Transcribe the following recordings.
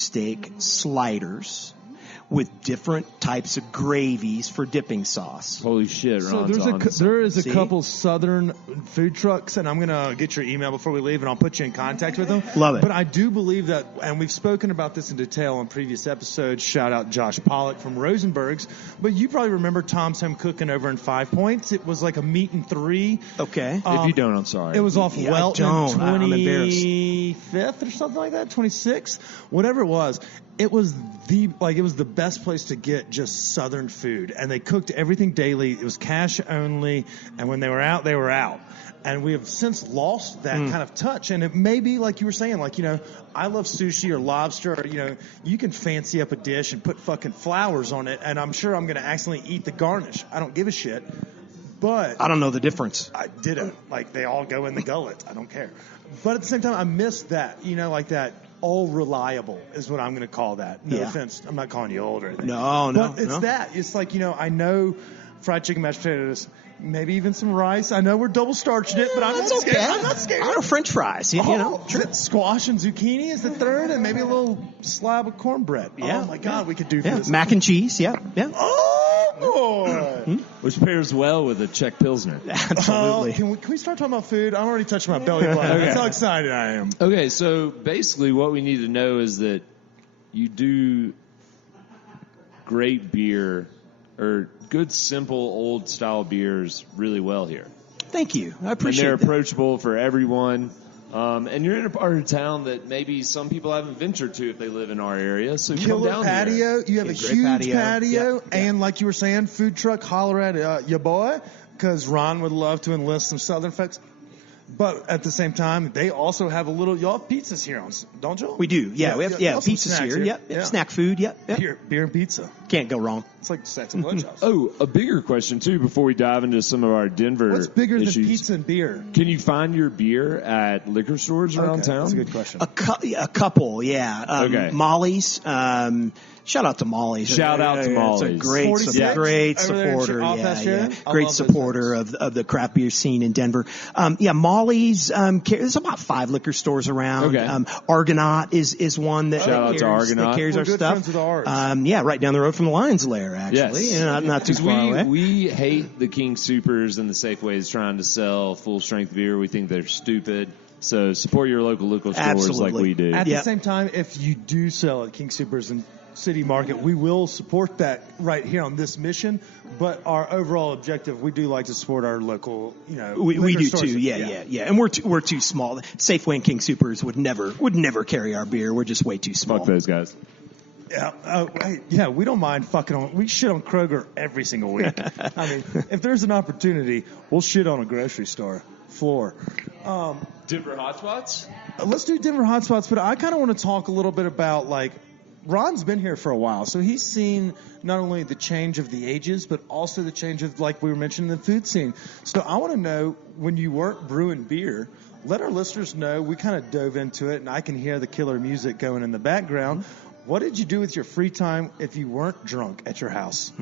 steak sliders with different types of gravies for dipping sauce. Holy shit, Ron. So there is a couple southern food trucks, and I'm going to get your email before we leave, and I'll put you in contact with them. Love it. But I do believe that, and we've spoken about this in detail on previous episodes. Shout out Josh Pollock from Rosenberg's. But you probably remember Tom's Home Cooking over in 5 Points. It was like a meat and 3. Okay. If you don't, I'm sorry. It was off Welton, I'm embarrassed. 25th or something like that, 26th, whatever it was. It was the best place to get just Southern food, and they cooked everything daily. It was cash only, and when they were out, they were out. And we have since lost that kind of touch. And it may be like you were saying, like, you know, I love sushi or lobster. Or, you know, you can fancy up a dish and put fucking flowers on it, and I'm sure I'm going to accidentally eat the garnish. I don't give a shit. But I don't know the difference. I didn't. Like, they all go in the gullet. I don't care. But at the same time, I miss that, you know, like that. All reliable is what I'm going to call that. No offense. I'm not calling you old or anything. No. But it's that. It's like, you know, I know fried chicken, mashed potatoes, maybe even some rice. I know we're double starching it, but I'm not scared. I'm not scared. I know French fries. You know. Squash and zucchini is the third, and maybe a little slab of cornbred. Yeah. Oh, my God, we could do this. Mac and cheese. Yeah. Oh, boy. Which pairs well with a Czech Pilsner. Absolutely. Can we start talking about food? I'm already touching my belly button. Okay. That's how excited I am. Okay, so basically what we need to know is that you do great beer or good, simple, old-style beers really well here. Thank you. I appreciate And that. they're approachable for everyone. And you're in a part of town that maybe some people haven't ventured to if they live in our area. So come Killer down patio. here. You have a Great huge patio. patio. Yeah. And like you were saying, food truck, holler at your boy, because Ron would love to enlist some Southern folks. But at the same time, they also have y'all have pizzas here, don't you? We do. Yeah, we have y'all some pizzas snacks here. Yep. Snack food. Yep. Beer and pizza. Can't go wrong. It's like sex and blowjobs. Oh, a bigger question, too, before we dive into some of our Denver What's bigger issues. than pizza and beer? Can you find your beer at liquor stores around town? That's a good question. A couple, yeah. Okay. Molly's. Shout out to Molly's. Shout out to Molly's. It's a great, 46 great over there in supporter. off that shit? I love Great those supporter of the craft beer scene in Denver. Molly's. There's about 5 liquor stores around. Okay. Argonaut is one that Shout out to Argonaut. that carries We're our good stuff. friends with ours. Right down the road from the Lions Lair, actually. Yes. Not too far away. We hate the King Soopers and the Safeways trying to sell full-strength beer. We think they're stupid. So support your local stores Absolutely. like we do. At the same time, if you do sell at King Soopers and City Market, we will support that right here on this mission. But our overall objective, we do like to support our local, We liquor do stores. too, yeah. And we're too small. Safeway and King Soopers would never carry our beer. We're just way too small. Fuck those guys. Yeah, we don't mind fucking on. We shit on Kroger every single week. I mean, if there's an opportunity, we'll shit on a grocery store floor. Denver hotspots? Let's do Denver hotspots, but I kind of want to talk a little bit about, like, Ron's been here for a while, so he's seen not only the change of the ages, but also the change of, like we were mentioning, the food scene. So I want to know, when you weren't brewing beer, let our listeners know. We kind of dove into it, and I can hear the killer music going in the background. What did you do with your free time if you weren't drunk at your house?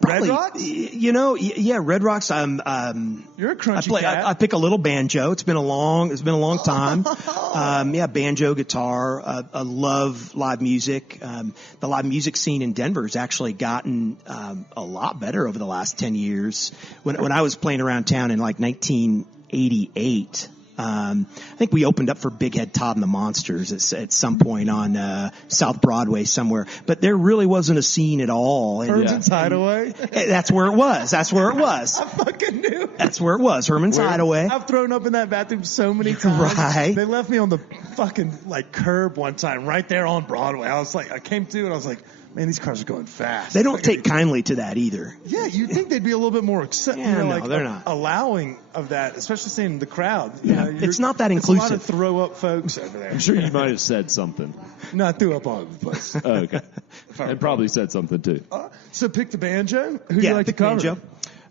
Probably, Red Rocks? Yeah, Red Rocks. You're a crunchy cat. I pick a little banjo. It's been a long time. Banjo, guitar. I love live music. The live music scene in Denver has actually gotten a lot better over the last 10 years. When I was playing around town in like 1988. I think we opened up for Big Head Todd and the Monsters at some point on South Broadway somewhere, but there really wasn't a scene at all. Herman's Hideaway? That's where it was. I fucking knew. That's where it was. Herman's Hideaway. I've thrown up in that bathroom so many times. Right. They left me on the fucking curb one time right there on Broadway. I came to and I was like, man, these cars are going fast. They don't take kindly to that either. Yeah, you'd think they'd be a little bit more they're not. allowing of that, especially seeing the crowd. It's not that It's a lot inclusive. of throw up folks over there. I'm sure you might have said something. No, I threw up all over the place. Oh, okay. And probably said something, too. So pick the banjo. Who do you like to pick cover? banjo.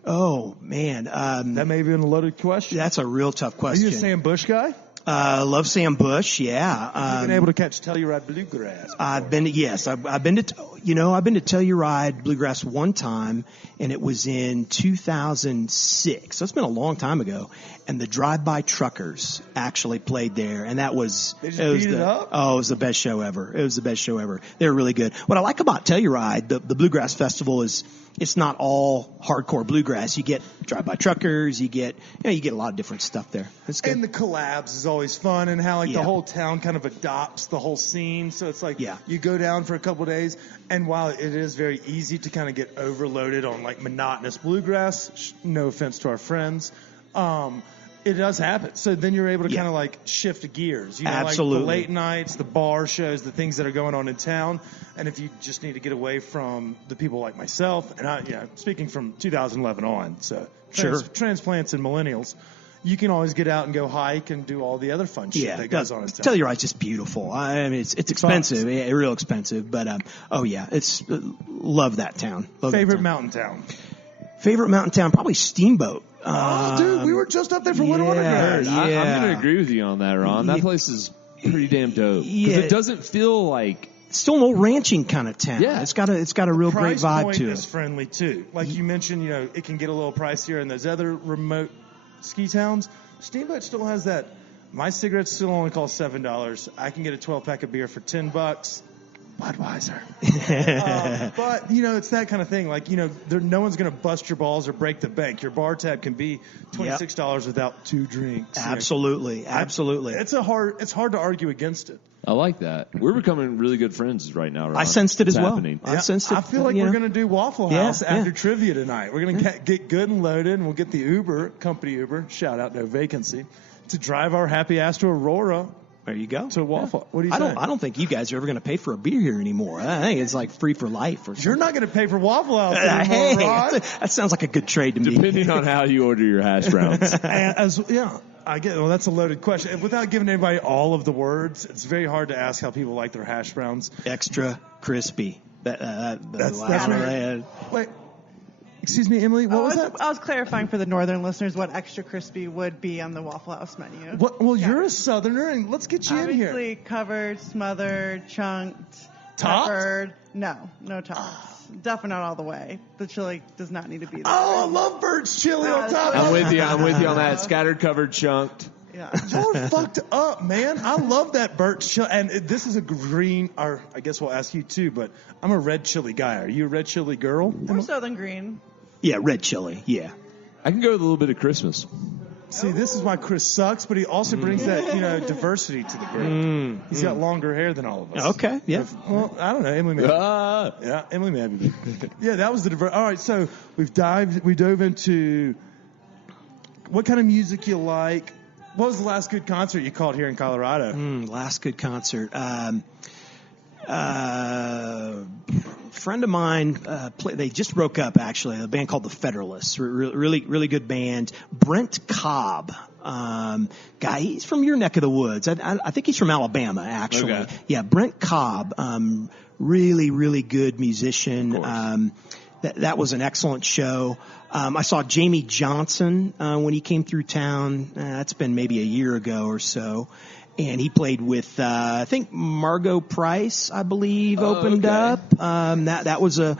Oh man, That may have been a loaded question. that's a real tough Are question. you a Sam Bush guy? Love Sam Bush. Yeah. You've been able to catch Telluride Bluegrass before. I've been to Telluride Bluegrass one time, and it was in 2006. So it's been a long time ago. And the Drive-By Truckers actually played there, and that was They just beat it up? Oh, it was the best show ever. It was the best show ever. They were really good. What I like about Telluride, the Bluegrass Festival, is it's not all hardcore bluegrass. You get Drive-By Truckers. You get a lot of different stuff there. It's good. And the collabs is always fun, and how the Yeah. whole town kind of adopts the whole scene. So it's like Yeah. you go down for a couple of days, and while it is very easy to kind of get overloaded on like monotonous bluegrass, no offense to our friends, it does happen. So then you're able to Yeah. kind of like shift gears. You know, Absolutely. like the late nights, the bar shows, the things that are going on in town. And if you just need to get away from the people like myself, and speaking from 2011 on, so Sure. transplants and millennials, you can always get out and go hike and do all the other fun shit that goes on in town. Telluride's just beautiful. I mean, it's expensive, real expensive, but love that town. Favorite mountain town? Favorite mountain town, probably Steamboat. Dude, we were just up there for Winter Wondergrad. Yeah. I'm going to agree with you on that, Ron. That Yeah. place is pretty damn dope. 'Cause Yeah. it doesn't feel like Still an old ranching kind of town. Yeah. It's got a real great Price vibe point to is it. friendly too. Like you mentioned, it can get a little pricier in those other remote ski towns. Steamboat still has that. My cigarettes still only cost $7. I can get a 12-pack of beer for $10. Budweiser. But it's that kind of thing. Like no one's going to bust your balls or break the bank. Your bar tab can be $26 without 2 drinks. Absolutely. It's hard to argue against it. I like that. We're becoming really good friends right now, Ron. I sensed it It's as well. happening. I sensed it. I feel like we're going to do Waffle Yeah, House yeah. after trivia tonight. We're going to get good and loaded, and we'll get the company Uber, shout out No Vacancy, to drive our happy ass to Aurora There you go. to Waffle. What do you I say? don't think you guys are ever going to pay for a beer here anymore. I think it's like free for life or something. You're not going to pay for Waffle House anymore, Hey, Ron. that sounds like a good trade to me. Depending on how you order your hash browns. I get. Well, that's a loaded question. Without giving anybody all of the words, it's very hard to ask how people like their hash browns. Extra crispy. That's right. right. Wait, excuse me, Emily. What was that? I was clarifying for the northern listeners what extra crispy would be on the Waffle House menu. Well, you're a southerner, and let's get you in here. Obviously covered, smothered, chunked, Topped? peppered. No tops. Definitely not all the way. The chili does not need to be there. Oh, I love Bert's chili on top. I'm with you on that. Scattered, covered, chunked. Yeah. You're fucked up, man. I love that Bert's chili. And this is a green, or I guess we'll ask you too, but I'm a red chili guy. Are you a red chili girl? More so than green. Yeah, red chili. Yeah. I can go with a little bit of Christmas. See, this is why Chris sucks, but he also brings that, diversity to the group. He's got longer hair than all of us. Okay. Yeah. Well, I don't know. Emily may. Yeah, Emily may be. Yeah, that was the diversity. All right, so we dove into what kind of music you like. What was the last good concert you called here in Colorado? Last good concert. Friend of mine, they just broke up actually. A band called the Federalists. Really good band. Brent Cobb, guy. He's from your neck of the woods. I think he's from Alabama actually. Okay. Yeah, Brent Cobb. Really good musician. That was an excellent show. I saw Jamie Johnson when he came through town. That's been maybe a year ago or so. And he played with, I think Margot Price, I believe, opened up. That was a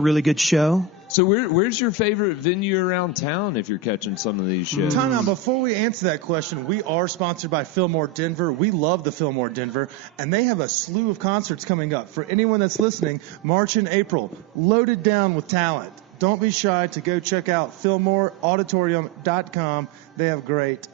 really good show. So where's your favorite venue around town if you're catching some of these shows? Time out. Before we answer that question, we are sponsored by Fillmore Denver. We love the Fillmore Denver, and they have a slew of concerts coming up. For anyone that's listening, March and April, loaded down with talent. Don't be shy to go check out FillmoreAuditorium.com. They have great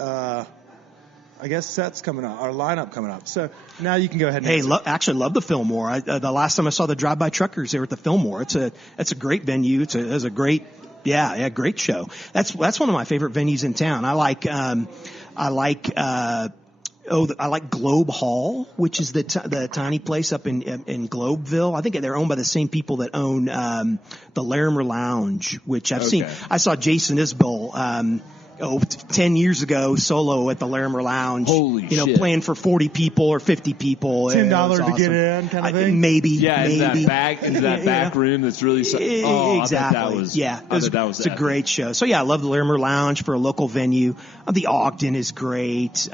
sets coming up, our lineup coming up. So now you can go ahead and answer. Actually love the Fillmore. The last time I saw the Drive-By Truckers, they were at the Fillmore. It's a great venue. It's a great, great show. That's one of my favorite venues in town. I like Globe Hall, which is the tiny place up in Globeville. I think they're owned by the same people that own the Larimer Lounge, which I've seen. I saw Jason Isbell 10 years ago solo at the Larimer Lounge. Holy shit. Playing for 40 people or 50 people. $10 to get in kind of thing? Maybe. Yeah, maybe. into that back room that's really Exactly. I bet that was It's a great show. So yeah, I love the Larimer Lounge for a local venue. The Ogden is great.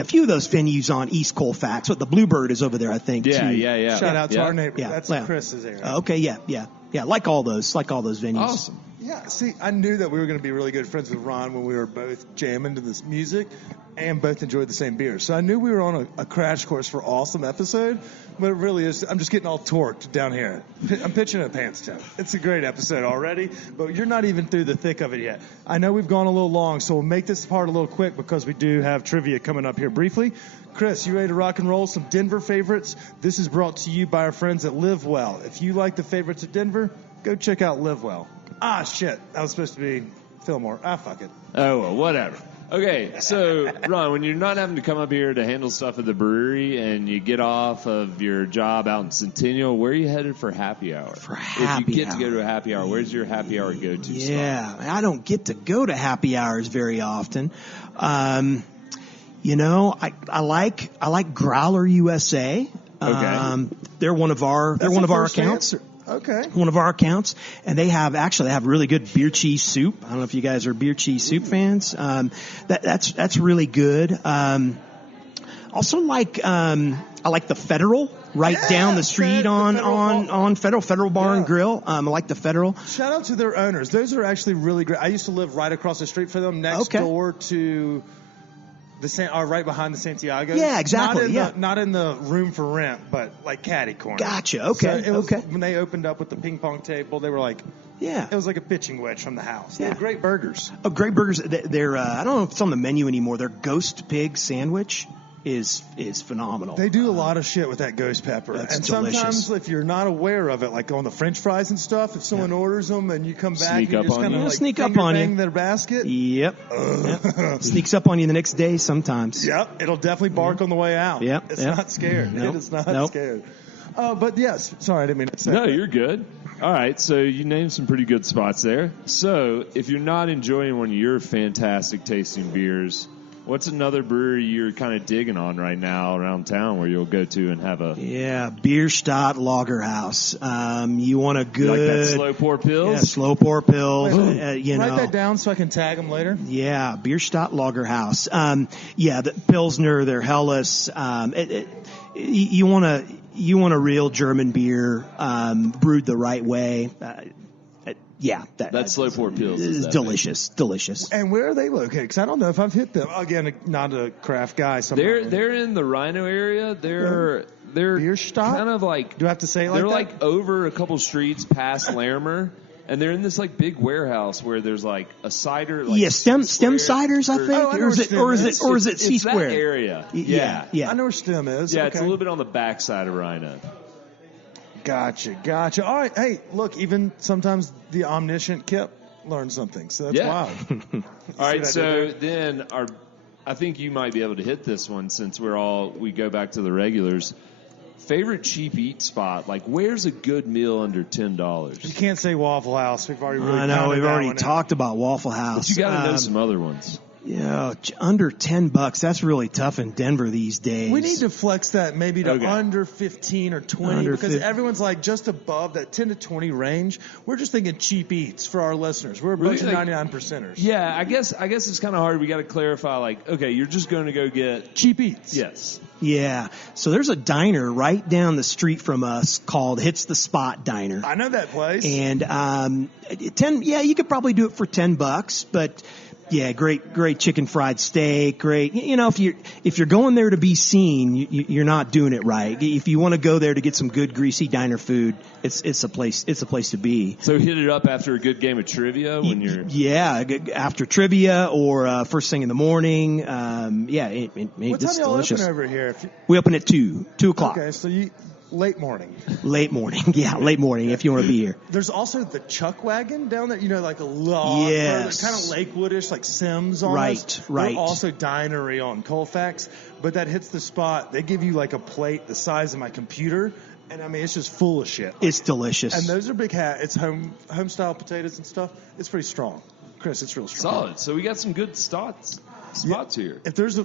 a few of those venues on East Colfax. But the Bluebird is over there, I think. Yeah, too. yeah. Shout out to our neighbor. Yeah. That's Yeah. Chris's area. Okay, yeah. Like all those venues. Awesome. Yeah, see, I knew that we were going to be really good friends with Ron when we were both jamming to this music and both enjoyed the same beer. So I knew we were on a crash course for awesome episode, but it really is. I'm just getting all torqued down here. I'm pitching a pants tent. It's a great episode already, but you're not even through the thick of it yet. I know we've gone a little long, so we'll make this part a little quick because we do have trivia coming up here briefly. Chris, you ready to rock and roll some Denver favorites? This is brought to you by our friends at Live Well. If you like the favorites of Denver, go check out Live Well. Ah, shit. That was supposed to be Fillmore. Ah, fuck it. Oh, well, whatever. Okay, so, Ron, when you're not having to come up here to handle stuff at the brewery and you get off of your job out in Centennial, where are you headed for happy hour? For happy If you get hour. to go to a happy hour, where's your happy hour go-to spot? Yeah, I don't get to go to happy hours very often. You know, I like Growler USA. Okay. They're one of our accounts. Okay. One of our accounts, and they have really good beer cheese soup. I don't know if you guys are beer cheese soup fans. That's really good. Also I like the Federal right down the street on Federal Bar and Grill. I like the Federal. Shout out to their owners. Those are actually really great. I used to live right across the street from them, next door to right behind the Santiago. Yeah, exactly. Not in the room for rent, but like caddy corner. Gotcha. Okay. So it was, okay. When they opened up with the ping pong table, they were like, Yeah. it was like a pitching wedge from the house. They Yeah. had great burgers. Oh, great burgers. They're I don't know if it's on the menu anymore. Their ghost pig sandwich is phenomenal. They do a lot of shit with that ghost pepper. That's and delicious. sometimes if you're not aware of it, like on the French fries and stuff, if someone orders them and you come back Sneak and you up just on kind you. of like Sneak up finger on you. bang their basket. Yep. Sneaks up on you the next day sometimes. Yep, it'll definitely bark on the way out. Yep, It's yep. not scared. Nope, It is not nope. scared. But yes, sorry, I didn't mean to say No, that. you're good. All right, so you named some pretty good spots there. So if you're not enjoying one of your fantastic tasting beers, what's another brewery you're kind of digging on right now around town where you'll go to and have a... Yeah, Bierstadt Lagerhaus. You want a good... like that slow pour pills? Yeah, slow pour pills. Wait, you write know. that down so I can tag them later. Yeah, Bierstadt Lagerhaus. The Pilsner, their Helles. You want a real German beer brewed the right way. That slow pour pills is delicious. And where are they located? Because I don't know if I've hit them. Again, not a craft guy. So They're in the Rhino area. They're Bierstadt? kind of like... Do I have to say it like they're that? like over a couple streets past Larimer. And they're in this like big warehouse where there's like a cider. Like Stem square- ciders, I think, Oh, I know or is where it C it's that square? area. Yeah. I know where STEM is. Yeah, Okay. it's a little bit on the backside of Rhino. Gotcha. All right. Hey, look, even sometimes the omniscient Kip learns something. So that's Yeah. wild. All right, what I so did then I think you might be able to hit this one since we go back to the regulars. Favorite cheap eat spot? Like, where's a good meal under $10? You can't say Waffle House. We've already really I know pounded we've that already one in. talked about Waffle House. But you got to know some other ones. Yeah, under $10. That's really tough in Denver these days. We need to flex that maybe to Okay. under 15 or 20 Under because 15. everyone's like just above that 10 to 20 range. We're just thinking cheap eats for our listeners. We're a bunch Really, of like- 99 percenters. Yeah, I guess it's kind of hard. We got to clarify. Like, okay, you're just going to go get Cheap eats. yes. Yeah. So there's a diner right down the street from us called Hits the Spot Diner. I know that place. And you could probably do it for $10, but yeah, great chicken fried steak, great. You know, if you're going there to be seen, you're not doing it right. If you want to go there to get some good greasy diner food, it's a place to be. So hit it up after a good game of trivia when you're. Yeah, after trivia or first thing in the morning. what time it's y'all delicious. open over here? We open at 2 o'clock. Okay, so you late morning. Late morning. Yeah, late morning if you want to be here. There's also the Chuck Wagon down there, like a log. Yes. Kind of Lakewoodish, like Sims almost. Right. They're also dinery on Colfax, but that hits the spot. They give you like a plate the size of my computer, and I mean, it's just full of shit. It's delicious. And those are big It's home style potatoes and stuff. It's pretty strong. Chris, it's real strong. Solid. So we got some good spots here. If there's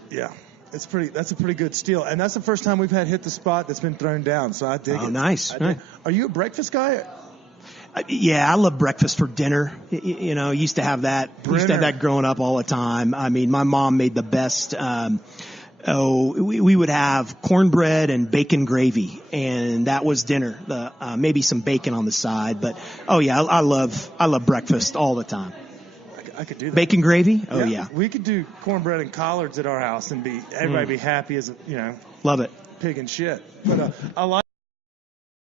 that's a pretty good steal. And that's the first time we've had hit the spot that's been thrown down. So I dig it. Oh, nice. I dig. Are you a breakfast guy? Yeah, I love breakfast for dinner. Used to have that. Used to have that growing up all the time. I mean, my mom made the best we would have cornbread and bacon gravy, and that was dinner. Maybe some bacon on the side, but I love breakfast all the time. I could do that. Bacon gravy? Oh yeah. We could do cornbread and collards at our house and everybody be happy as Love it. pig and shit. But I like